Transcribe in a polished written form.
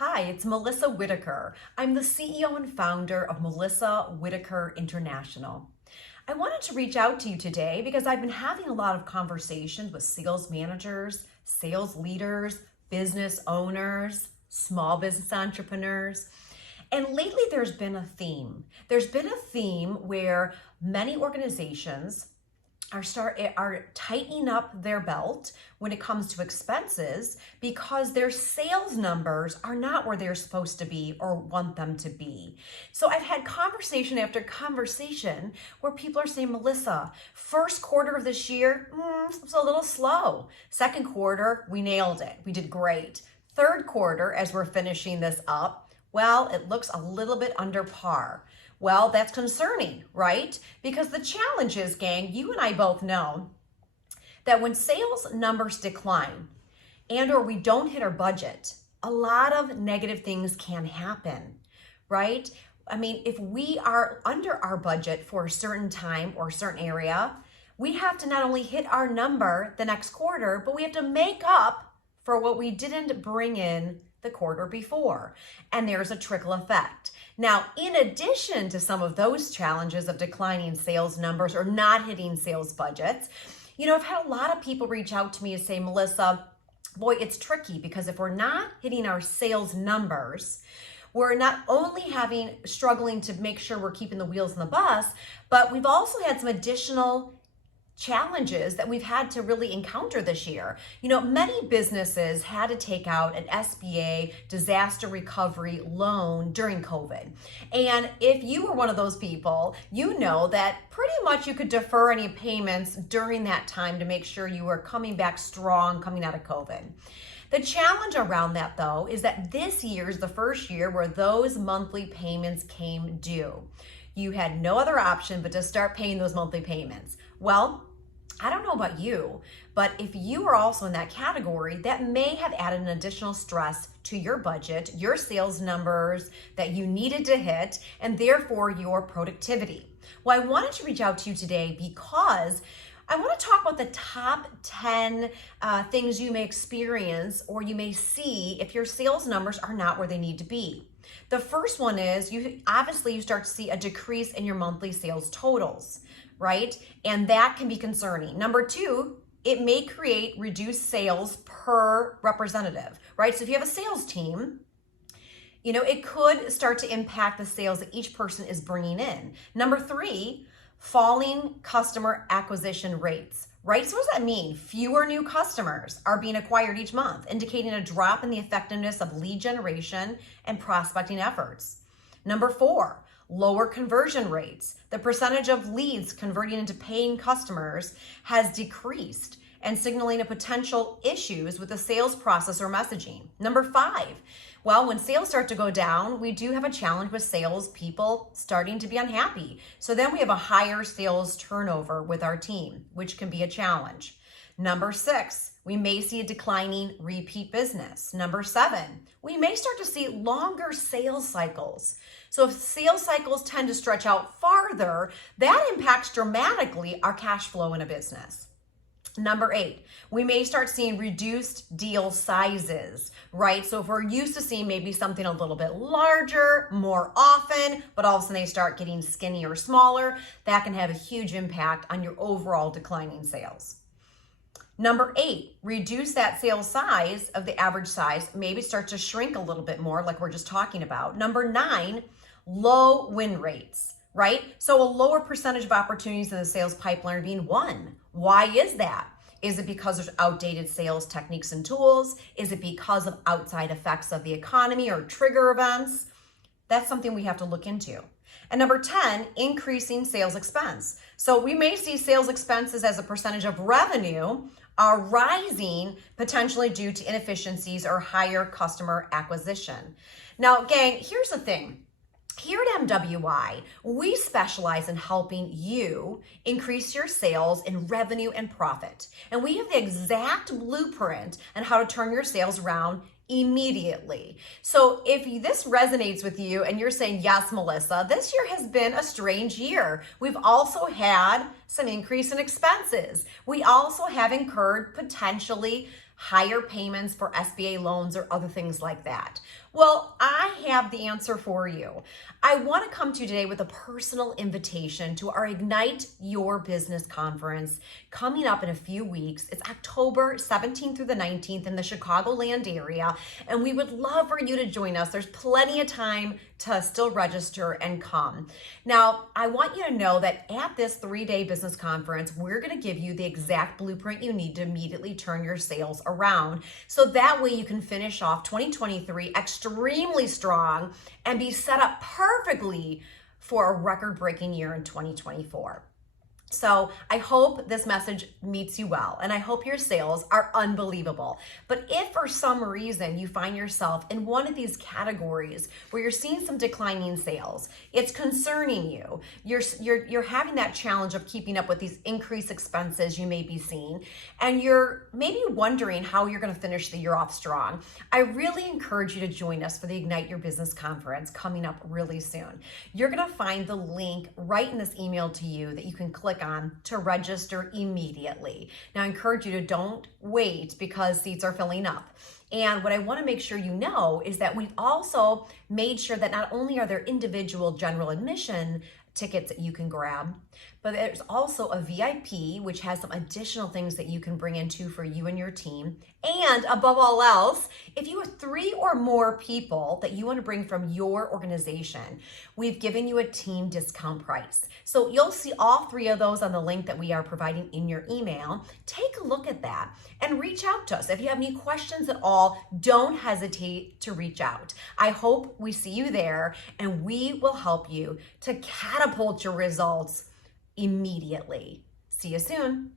Hi, it's Melissa Whitaker. I'm the CEO and founder of Melissa Whitaker International. I wanted to reach out to you today because I've been having a lot of conversations with sales managers, sales leaders, business owners, small business entrepreneurs. And lately there's been a theme. There's been a theme where many organizations are tightening up their belt when it comes to expenses because their sales numbers are not where they're supposed to be or want them to be. So I've had conversation after conversation where people are saying, Melissa, first quarter of this year was a little slow. Second quarter, we nailed it. We did great. Third quarter, as we're finishing this up, well, it looks a little bit under par. Well, that's concerning, right? Because the challenge is, gang, you and I both know that when sales numbers decline and or we don't hit our budget, a lot of negative things can happen, right? I mean, if we are under our budget for a certain time or a certain area, we have to not only hit our number the next quarter, but we have to make up for what we didn't bring in the quarter before. And there's a trickle effect. Now, in addition to some of those challenges of declining sales numbers or not hitting sales budgets, I've had a lot of people reach out to me and say, Melissa, boy, it's tricky because if we're not hitting our sales numbers, we're not only struggling to make sure we're keeping the wheels on the bus, but we've also had some additional challenges that we've had to really encounter this year. Many businesses had to take out an SBA disaster recovery loan during COVID. And if you were one of those people, you know that pretty much you could defer any payments during that time to make sure you were coming back strong coming out of COVID. The challenge around that, though, is that this year is the first year where those monthly payments came due. You had no other option but to start paying those monthly payments. Well, I don't know about you, but if you are also in that category, that may have added an additional stress to your budget, your sales numbers that you needed to hit, and therefore your productivity. Well, I wanted to reach out to you today because I want to talk about the top 10 things you may experience or you may see if your sales numbers are not where they need to be. The first one is you start to see a decrease in your monthly sales totals, right? And that can be concerning. Number two, it may create reduced sales per representative, right? So if you have a sales team, it could start to impact the sales that each person is bringing in. Number three, falling customer acquisition rates, right? So what does that mean? Fewer new customers are being acquired each month, indicating a drop in the effectiveness of lead generation and prospecting efforts. Number four, lower conversion rates. The percentage of leads converting into paying customers has decreased and signaling a potential issues with the sales process or messaging. Number five, well, when sales start to go down, we do have a challenge with sales people starting to be unhappy. So then we have a higher sales turnover with our team, which can be a challenge. Number six, we may see a declining repeat business. Number seven, we may start to see longer sales cycles. So if sales cycles tend to stretch out farther, that impacts dramatically our cash flow in a business. Number eight, we may start seeing reduced deal sizes, right? So if we're used to seeing maybe something a little bit larger, more often, but all of a sudden they start getting skinny or smaller, that can have a huge impact on your overall declining sales. Number eight, reduce that sales size of the average size, maybe start to shrink a little bit more like we're just talking about. Number nine, low win rates, right? So a lower percentage of opportunities in the sales pipeline are being won. Why is that? Is it because there's outdated sales techniques and tools? Is it because of outside effects of the economy or trigger events? That's something we have to look into. And number 10, increasing sales expense. So we may see sales expenses as a percentage of revenue are rising potentially due to inefficiencies or higher customer acquisition. Now, gang, here's the thing. Here at MWI, we specialize in helping you increase your sales in revenue and profit. And we have the exact blueprint on how to turn your sales around immediately. So if this resonates with you and you're saying, yes, Melissa, this year has been a strange year. We've also had some increase in expenses. We also have incurred potentially higher payments for SBA loans or other things like that? Well, I have the answer for you. I want to come to you today with a personal invitation to our Ignite Your Business conference coming up in a few weeks. It's October 17th through the 19th in the Chicagoland area, and we would love for you to join us. There's plenty of time to still register and come. Now, I want you to know that at this 3-day business conference, we're going to give you the exact blueprint you need to immediately turn your sales around. So that way you can finish off 2023 extremely strong and be set up perfectly for a record-breaking year in 2024. So I hope this message meets you well, and I hope your sales are unbelievable. But if for some reason you find yourself in one of these categories where you're seeing some declining sales, it's concerning you, you're having that challenge of keeping up with these increased expenses you may be seeing, and you're maybe wondering how you're going to finish the year off strong, I really encourage you to join us for the Ignite Your Business conference coming up really soon. You're going to find the link right in this email to you that you can click on to register immediately. Now, I encourage you to don't wait because seats are filling up. And what I want to make sure you know is that we've also made sure that not only are there individual general admission tickets that you can grab, but there's also a VIP, which has some additional things that you can bring into for you and your team. And above all else, if you have 3 or more people that you want to bring from your organization, we've given you a team discount price. So you'll see all 3 of those on the link that we are providing in your email. Take a look at that and reach out to us. If you have any questions at all, don't hesitate to reach out. I hope we see you there, and we will help you to catapult your results immediately. See you soon.